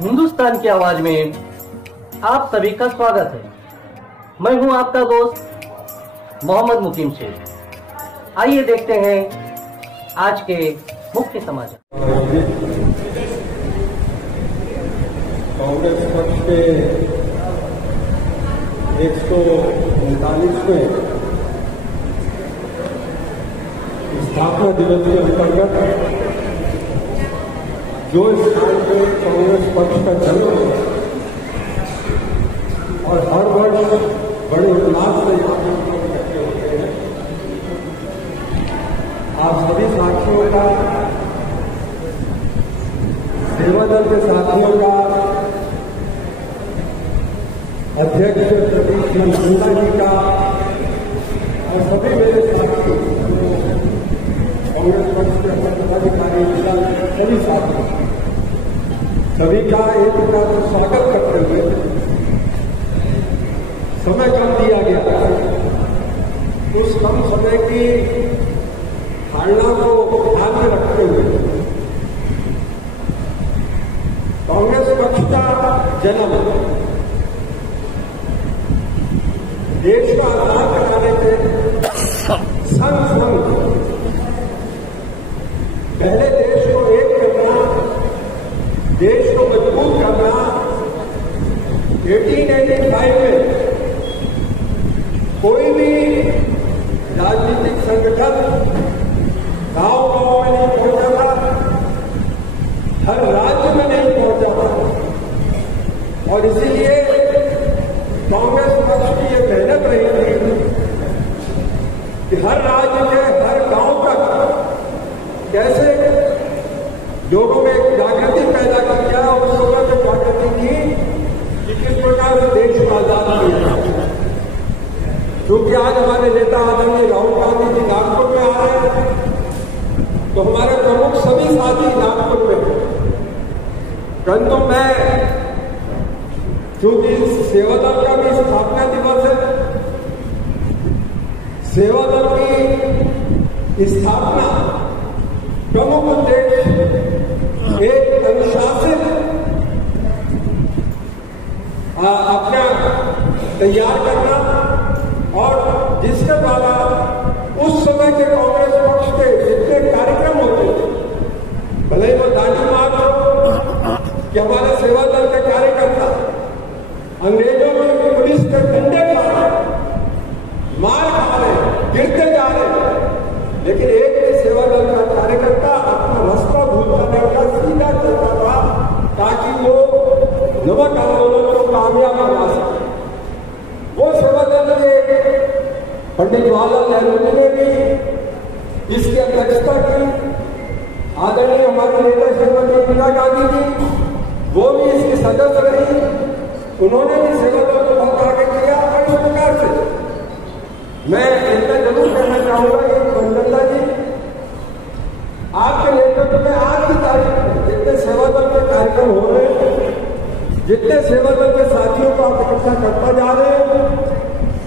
हिंदुस्तान की आवाज में आप सभी का स्वागत है। मैं हूं आपका दोस्त मोहम्मद मुकीम शेख। आइए देखते हैं आज के मुख्य समाचार। कांग्रेस पक्ष के 139वें स्थापना दिवस के अंतर्गत जो स्थान पर कांग्रेस पक्ष का जन्म है और हर वर्ष बड़े उल्लास से इकट्ठे होते हैं, आप सभी साथियों का, सेवा दल के साथियों का, अध्यक्ष प्रदीप नंदा जी का और सभी मेरे साथी कांग्रेस पक्ष के पदाधिकारी सभी साथियों सभी का एक प्रकार से स्वागत करते हुए समय कम दिया गया, उस कम समय की धारणा को ध्यान में रखते हुए कांग्रेस पक्ष का जन्म देश को आजाद कराने के संग पहले देश को एक करना, देश को मजबूत करना। 1885 में कोई भी राजनीतिक संगठन गांव-गांव में नहीं पहुंचा था, हर राज्य में नहीं पहुंचा था और इसीलिए कांग्रेस पक्ष की ये मेहनत रही थी कि हर राज्य के हर गांव तक कैसे लोगों में एक जागृति पैदा किया और उस समय में जागृति की कि किस प्रकार से देश को आजाद किया जाए। क्योंकि आज हमारे नेता आदरणीय राहुल गांधी जी नागपुर में आ रहे हैं तो हमारे प्रमुख सभी साथी नागपुर में हैं। परंतु मैं, क्योंकि सेवा दल का भी स्थापना दिवस है, सेवा दल की स्थापना प्रमुख उद्देश्य एक अनुशासित अपना तैयार करना और जिसके द्वारा उस समय के कांग्रेस पक्ष के जितने कार्यक्रम होते थे, भले ही वो दांडी मार्च हो कि हमारे सेवा दल के कार्यकर्ता अंग्रेजों की पुलिस के डंडे खा रहे, मार खा रहे, गिरते जा रहे, लेकिन एक भी सेवा दल का कार्यकर्ता अपना रास्ता भूल जाने का सीधा चलता था ताकि वो नमक आंदोलन को कामयाब बना सके। वो सेवा दल के पंडित जवाहरलाल नेहरू ने भी इसकी अध्यक्षता की, आदरणीय हमारे नेता श्रीमती इंदिरा गांधी जी वो भी इसकी सदस्य रही, उन्होंने भी सेवा दल को बहुत आगे किया। और इस प्रकार से मैं इतना जरूर कहना चाहूंगा कि नंदा जी आपके नेतृत्व में आज की तारीख में जितने सेवा दल के कार्यक्रम हो रहे हैं, जितने सेवा दल के साथियों को आप इकट्ठा करता जा रहे हैं,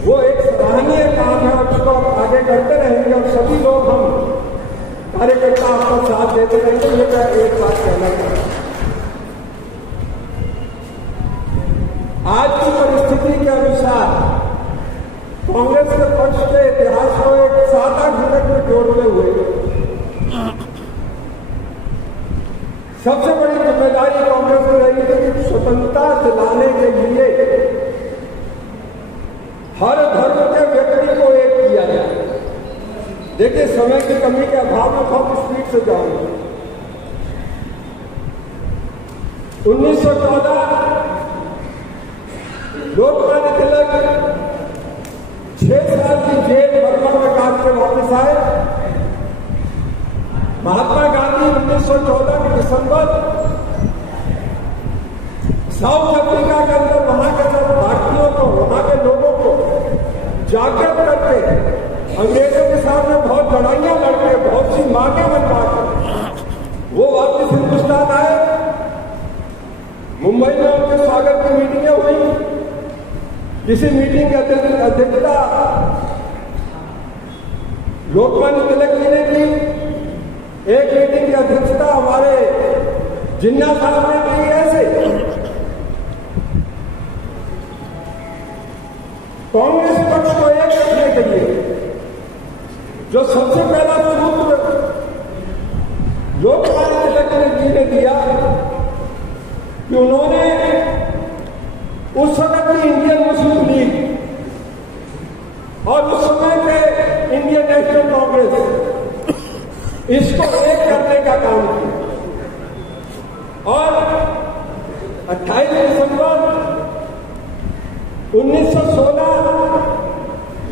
वो एक सराहनीय काम है और उसको आप आगे करते रहेंगे और सभी लोग हम कार्यकर्ता आपका साथ देते रहेंगे। ये मैं एक बात कहना चाहता हूं, आज की परिस्थिति के अनुसार कांग्रेस के पक्ष के इतिहास को एक 7-8 मिनट में जोड़ने हुए सबसे बड़ी जिम्मेदारी कांग्रेस को रही थी कि स्वतंत्रता दिलाने के लिए हर धर्म के व्यक्ति को एक किया जाए। देखिए, समय की कमी के अभाव में बहुत स्पीड से जाऊंगा। 1914 लोकमान्य तिलक 6 साल की जेल बर्मा में काट के वापस आए। महात्मा गांधी 1914 के दिसंबर साउथ अफ्रीका के अंदर वहां के सब भारतीयों को, वहां के लोगों को जागृत करके अंग्रेजों के सामने बहुत लड़ाइयां लड़के, बहुत सी मांगे मनवा कर वो वापस हिंदुस्तान आए। मुंबई में उनके स्वागत की मीटिंगें हुई। किसी मीटिंग की अध्यक्षता लोकमान्य तिलक जी ने की, एक मीटिंग की अध्यक्षता हमारे जिन्ना साहब ने की। ऐसे से कांग्रेस पक्ष को एक करने के लिए जो सबसे पहला सूत्र लोकमान्य तिलक जी ने दिया कि उन्होंने उस समय की इंडियन मुस्लिम लीग और उस समय के इंडियन नेशनल कांग्रेस इसको एक करने का काम किया और 28 दिसंबर 1916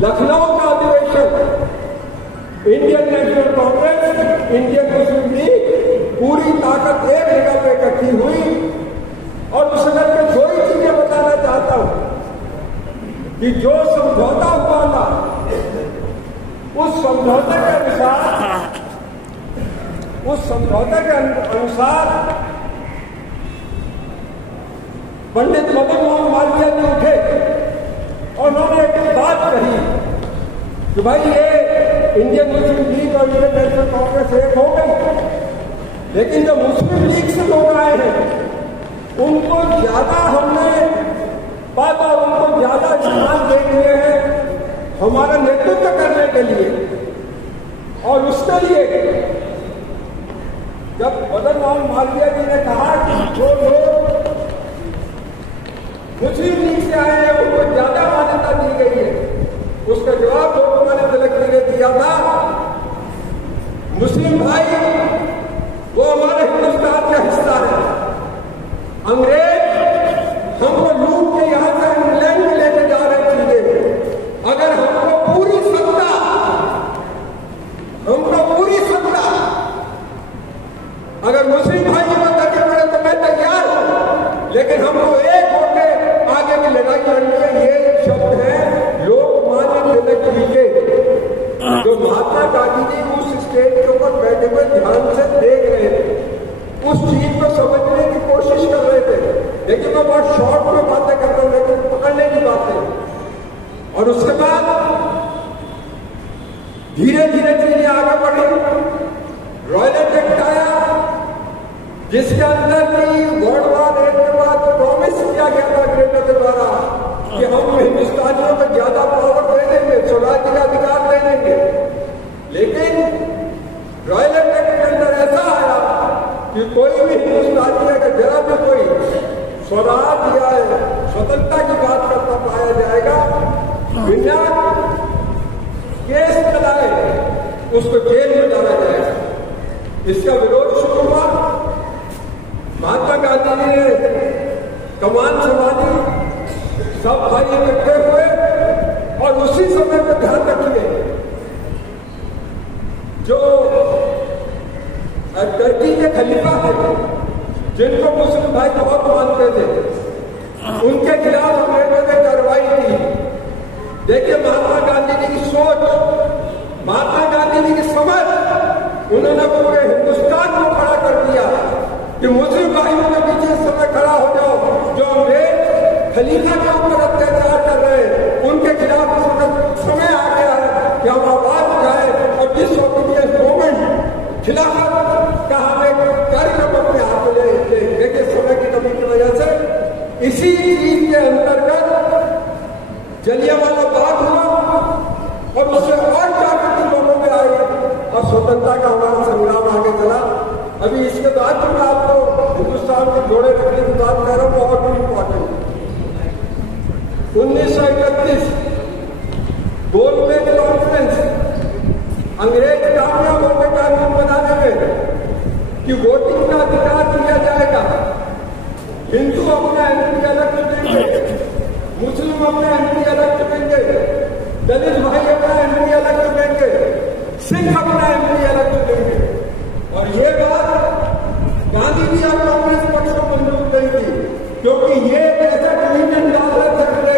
लखनऊ का अधिवेशन Indian national Congress, Indian Muslim league पूरी ताकत एक जगह पे इकट्ठी हुई और उस समय पे दो ही चीजें बताना चाहता हूं कि जो समझौता हुआ था उस समझौते के अनुसार पंडित मदन मोहन मालवीय जी उठे और उन्होंने एक बात कही कि भाई ये इंडियन मुस्लिम लीग और इंडियन नेशनल कांग्रेस एक हो गई, लेकिन जो मुस्लिम लीग से लोग आए हैं उनको ज्यादा हमने पाता, उनको ज्यादा स्थान दे दिए हैं हमारा नेतृत्व करने के लिए। और उसके लिए जब मदन मोहन मालवीय जी ने कहा कि जो लोग मुस्लिम लीग से आए हैं उनको ज्यादा मान्यता दी गई है, उसका जवाब लोकमान्य तिलक जी ने दिया था, मुस्लिम भाई वो हमारे हिंदुस्तान का हिस्सा है। अंग्रेज हमको लूट के यहां से इंग्लैंड में लेके जा रहे थे। अगर हमको पूरी सत्ता अगर मुस्लिम भाई को करके पड़े तो मैं तैयार हूं, लेकिन हमको एक होकर आगे की लड़ाई लड़नी है। ये शब्द है लोकमान्य तिलक जी के, जो महात्मा गांधी जी उस स्टेज के ऊपर बैठे हुए ध्यान से देख रहे थे, उस चीज को समझने की कोशिश कर रहे थे। लेकिन मैं बहुत शॉर्ट में बातें करता हूं, लेकिन पकड़ने की बातें। और उसके बाद धीरे धीरे चीजें आगे बढ़ी। रॉयलेट एक्ट आया जिसके अंदर की गौड़वाद एक के बाद प्रॉमिस किया गया था अंग्रेजों के द्वारा कि हम हिंदुस्तानियों को ज्यादा पावर दे देंगे, स्वराज्य का अधिकार दे देंगे। लेकिन रॉयलेट एक्ट के अंदर ऐसा आया कि कोई भी हिंदुस्तानी अगर जरा भी कोई स्वराज या स्वतंत्रता की बात करता पाया जाएगा, बिना केस चलाए उसको जेल में डाला जाएगा। इसका विरोध शुरू हुआ। महात्मा गांधी जी ने कमान संभाली, सब भाई इकट्ठे हुए और उसी समय पर ध्यान रखिए जो टर्की के खलीफा थे जिनको मुस्लिम भाई बहुत मानते थे, उनके खिलाफ अंग्रेजों ने कार्रवाई की। देखिए महात्मा गांधी जी की सोच, महात्मा गांधी जी की समझ, उन्होंने पूरे हिंदुस्तान को खड़ा कर दिया कि मुस्लिम भाइयों के पीछे समय खड़ा हो जाओ। जो अंग्रेज खलीफा के ऊपर अत्याचार कर रहे हैं उनके खिलाफ इस वक्त समय आ गया है कि हम आवाज उठाए और जिस ऑब्वियस मूवमेंट खिलाफत का हमें कार्यक्रम अपने हाथ में ले। देखिए समय की कमी की वजह से इसी चीज के अंतर्गत जलियांवाला बाग हुआ और उससे और जागृति लोगों में आई और स्वतंत्रता का हमारा संग्राम आगे चला। अभी इसके बाद जो मैं आपको हिंदुस्तान के जोड़े रखने की बात कर रहा हूँ बहुत ही इंपॉर्टेंट। 1931 गोलमेज कॉन्फ्रेंस, अंग्रेज कामयाब होकर कानून बनाने में कि वोटिंग का अधिकार दिया जाएगा, हिंदू अपना एमपी अलग चुनेंगे, मुस्लिम अपना एमपी अलग चुनेंगे, दलित भाई अपना एमपी अलग चुनेंगे, सिख अपना एमपी अलग चुनेंगे। और ये बात गांधी जी और कांग्रेस पक्ष को मंजूर नहीं थी, क्योंकि ये ऐसा डिवीजन डाल रहे थे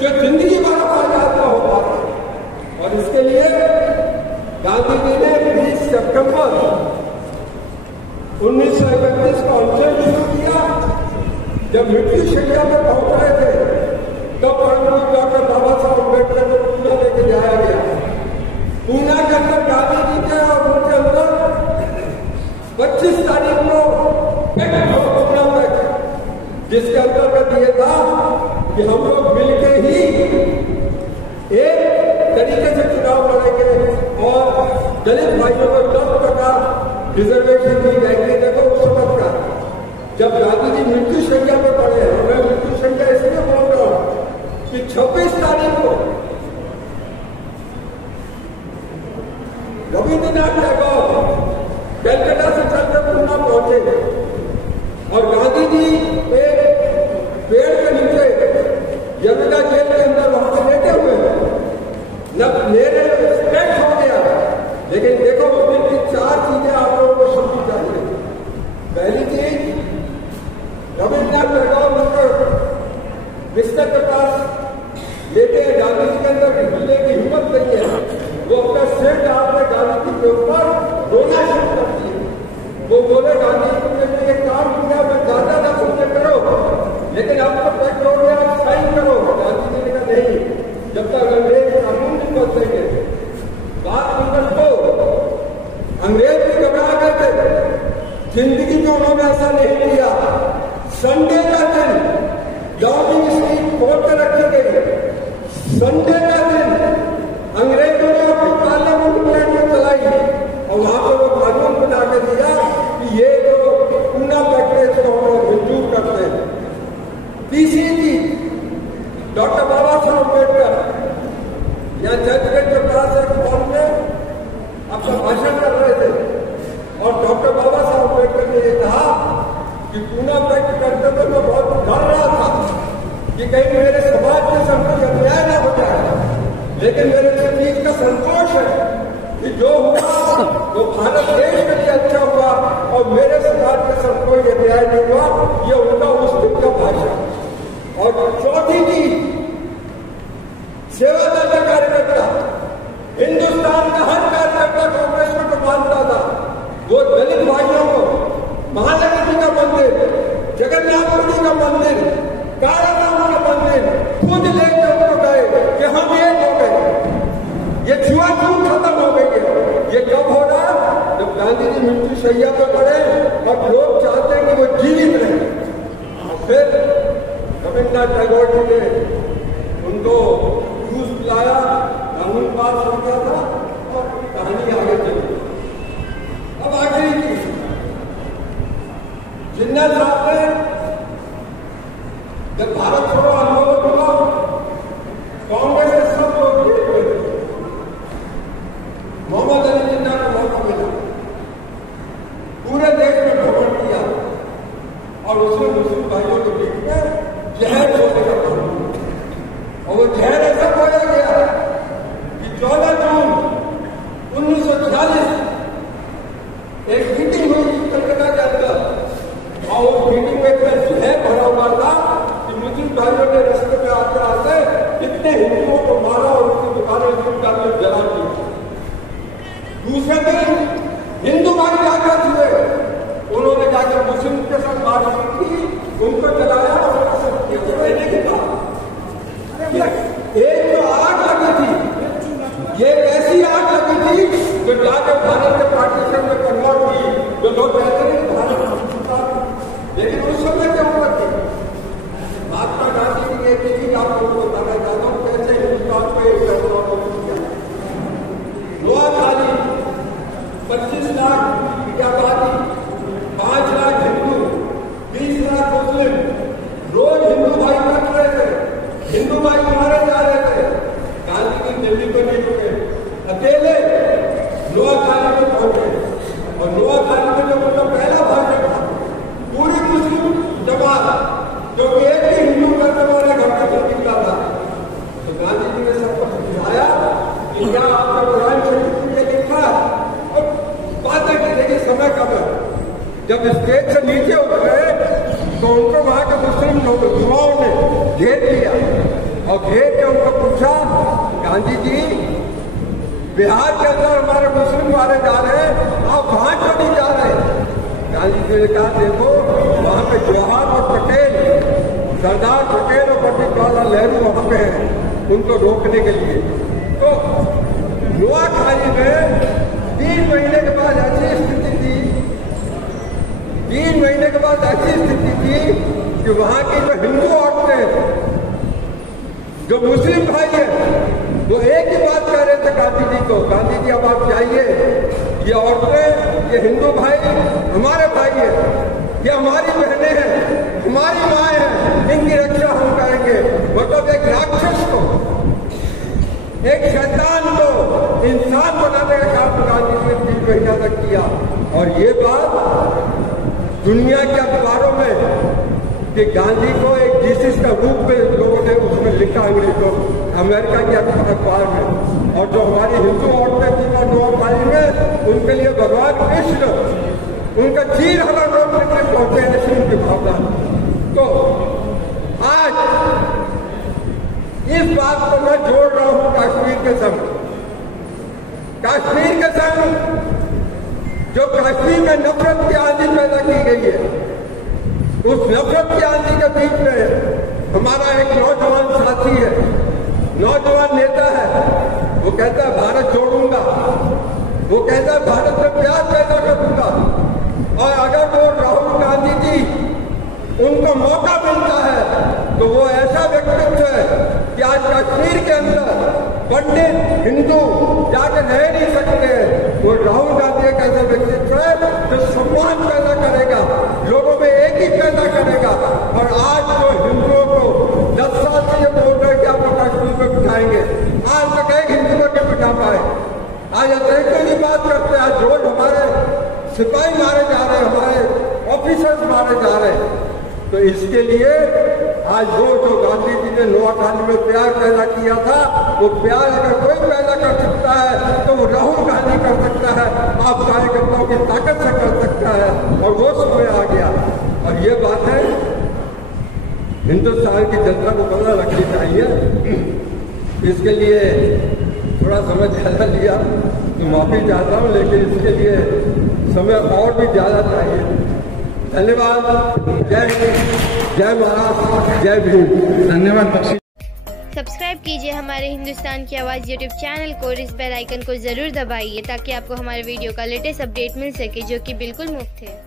जो जिंदगी भर आजाद ना हो पाते। और इसके लिए गांधी जी ने 20 सितंबर 1931 को आंदोलन शुरू किया। जब मृत्यु शैया में पहुंच रहे थे तब डॉक्टर बाबा साहब अम्बेडकर को पूना लेके जाया गया। पूना के अंदर गांधी जी के और उनके अंदर 25 तारीख को एक प्रोग्राम जिसके अंतर्गत ये था कि हम लोग मिलके ही एक तरीके से चुनाव लड़ेंगे और दलित भाइयों को 10% रिजर्वेशन दी जाएगी। देखो उस वक्त का जब गांधी जी मृत्यु संख्या पर पड़े हैं, मैं मृत्यु संख्या इसलिए बोल रहा हूं कि 26 तारीख को रविंद्रनाथ टैगोर कलकत्ता से चलकर पूना पहुंचे और गांधी जी एक पेड़ के नीचे यमुना जेल के अंदर वहां पर लेटे हुए हैं। मेरे रिस्पेक्ट हो गया, लेकिन देखो उसमें की 4 चीजें आप लोगों को समझनी चाहिए। पहली चीज, रविंद्रनाथ टैगोर उनको बिस्तर के पास लेटे हैं, गांधी जी के अंदर हिलने की हिम्मत नहीं है। वो अपना सिर डालकर गांधी जी के ऊपर रोना शुरू करती है। वो बोले गांधी जी तुमने ये काम किया, मैं ज्यादा ना तुमने करो, लेकिन अब तो पेट्रोल में आप साइन करो। गांधी जी ने कहा नहीं, जब तक अंग्रेज कानून नहीं बदलेंगे। बात नंबर 2, अंग्रेज भी घबरा गए थे, जिंदगी में उन्होंने ऐसा नहीं किया। संडे का दिन डॉकिंग स्ट्रीट खोल कर रखी गई। संडे का दिन अंग्रेजों ने अपनी पार्लियामेंट प्लेट में चलाई और वहां पर वो कानून बना के दिया कि ये जो पूना पैकेज को हम लोग मंजूर करते हैं। तीसरी चीज, डॉक्टर बाबा साहब अम्बेडकर यहाँ जजमेंट के पास एक हॉल में अपना भाषण कर रहे थे और डॉक्टर बाबा साहब अम्बेडकर ने ये कहा कि पूना पैक्ट करते हुए मैं बहुत डर रहा था कि कहीं मेरे समाज के साथ कोई अन्याय न हो जाए, लेकिन मेरे चीज का संतोष है कि जो हुआ वो भारत देश के लिए अच्छा हुआ और मेरे समाज के साथ कोई अन्याय नहीं हुआ। ये उनका उस दिन का भाषण। और चौथी चीज, सेवादल का कार्यकर्ता, हिंदुस्तान का हर कार्यकर्ता कांग्रेस को मानता था। वो दलित भाइयों को महालक्ष्मी का मंदिर, जगन्नाथपुरी का मंदिर, कारागाम का मंदिर खुद लेकर उनको गए कि हम एक हो गए। ये छुआछूत खत्म हो गई है। ये कब हो रहा? जब गांधी जी मृत्यु शैया पर पड़े और लोग चाहते हैं कि वो जीवित रहे। और फिर रविंद्रनाथ टैगोर जी ने उनको जूस पिलाया, कानून पास हो गया था और कहानी आगे चली। अब आखिरी चीज, जिन्ना साहब ने जब भारत छोड़ो आंदोलन हुआ, कांग्रेस के सब लोग जुड़े हुए थे। मोहम्मद अली जिन्ना को मौका मिला, पूरे देश में भ्रमण किया और उसने मुस्लिम भाइयों के बीच में जहर बोलने का काम किया। और वो जहर ऐसा बोला गया कि 14 जून 1940 एक मीटिंग हुई कलकत्ता के अंदर और उस मीटिंग में जहर भरा हुआ था कि मुस्लिम भाइयों ने रास्ते में आते आते कितने हिंदुओं को मारा और उसकी दुकानें लूट डालकर जला दी। दूसरे दिन हिंदू भाई जागृत हुए, उन्होंने जाकर मुस्लिम के साथ बातचीत की, उनको जलाया और असर किया। कहने की बात एक तो आग लगी थी, ये ऐसी आग लगी थी जो जाकर भारत के पाकिस्तान में कन्वर्ट की। जो लोग कहते हैं भारत छूटा, लेकिन उस समय क्या हुआ थी? महात्मा गांधी जी ने एक चीज आप लोगों को बताना चाहता हूँ कैसे हिंदुस्तान को एक फैसला किया। नोआखाली 25 लाख की आबादी, 5 लाख हिंदू, 20 लाख मुस्लिम, रोज हिंदू भाई मर रहे थे, हिंदू भाई मारे जा रहे थे। गांधी जी दिल्ली को नहीं रुके, अकेले नोआखाली में पहुंचे और नोआखाली में जो उनका पहला भाषण था, पूरी मुस्लिम जमात जो कि एक ही हिंदू करने वाले घर में जब निकला था, तो गांधी जी ने सबको समझाया कि क्या आपका कुरान शरीफ में लिखा और बातें करने के समय कब है। जब स्टेज से नीचे उतरे तो उनको वहां के मुस्लिम युवाओं ने घेर लिया और घेर के उनको पूछा, गांधी जी बिहार के अंदर हमारे मुस्लिम वाले जा रहे हैं, आप वहां क्यों नहीं जा रहे? गांधी जी ने कहा देखो वहां पे जवाहर और पटेल, सरदार पटेल और पंडित जवाहरलाल नेहरू वहां पे हैं, उनको रोकने के लिए। तो नोआखाली में 3 महीने के बाद ऐसी स्थिति थी, 3 महीने के बाद ऐसी स्थिति थी कि वहां की जो हिंदू औरतें हैं, जो मुस्लिम भाई हैं, वो एक ही बात कह रहे थे गांधी जी को, गांधी जी अब आप जाइए, ये औरतें, ये हिंदू भाई हमारे भाई हैं, ये हमारी बहनें हैं, हमारी माँ हैं, इनकी रक्षा हम करेंगे। मतलब एक राक्षस को, एक शैतान को इंसान बनाने का काम गांधी जी ने 3 महीना तक किया। और ये बात दुनिया के अखबारों में कि गांधी को एक जीसस का रूप में लोगों ने उसमें लिखा, अंग्रेजों अमेरिका के अखबार में। और जो हमारी हिंदू औरतें थी वो नौपाली में, उनके लिए भगवान कृष्ण उनका चीर हरण रोकने के पहुंचे हैं उनकी भावना। तो आज इस बात को मैं जोड़ रहा हूं कश्मीर के संग, कश्मीर के संग जो कश्मीर में नफरत की आंधी पैदा की गई है, उस नफरत की आंधी के बीच में हमारा एक नौजवान साथी है, नौजवान नेता है, वो कहता है भारत छोड़ूंगा, वो कहता है भारत में प्यार पैदा करूंगा। और अगर वो राहुल गांधी जी उनको मौका मिलता है तो वो ऐसा व्यक्तित्व है कि आज कश्मीर के अंदर पंडित हिंदू जाकर रह नहीं सकते। वो राहुल गांधी एक ऐसा व्यक्तित्व है जो सम्मान पैदा करेगा, लोगों में एक ही पैदा करेगा। और आज जो हिंदुओं को 10 साल से ये बोल रहे कि आप कश्मीर में बिठाएंगे, आज तक एक हिंदू को नहीं बिठा पाए। आज अतिरिक्त की बात करते हैं, आज रोज हमारे सिपाही मारे जा रहे हैं, हमारे ऑफिसर्स मारे जा रहे हैं। तो इसके लिए आज जो गांधी जी ने 9 अखाड़ी में प्यार पैदा किया था, वो प्यार अगर कोई पैदा कर सकता है तो वो राहुल गांधी कर सकता है, आप कार्यकर्ताओं की ताकत से कर सकता है। और वो समय आ गया। और ये बात है हिंदुस्तान की जनता को पता रखनी चाहिए। इसके लिए थोड़ा समय ज़्यादा लिया तो माफी चाहता हूँ, लेकिन इसके लिए समय और भी ज़्यादा चाहिए। धन्यवाद। जय हिंद, जय महाराष्ट्र, जय भीम। धन्यवाद बख्शी। सब्सक्राइब कीजिए हमारे हिंदुस्तान की आवाज़ यूट्यूब चैनल को और इस बेल आइकन को ज़रूर दबाइए ताकि आपको हमारे वीडियो का लेटेस्ट अपडेट मिल सके, जो कि बिल्कुल मुफ्त है।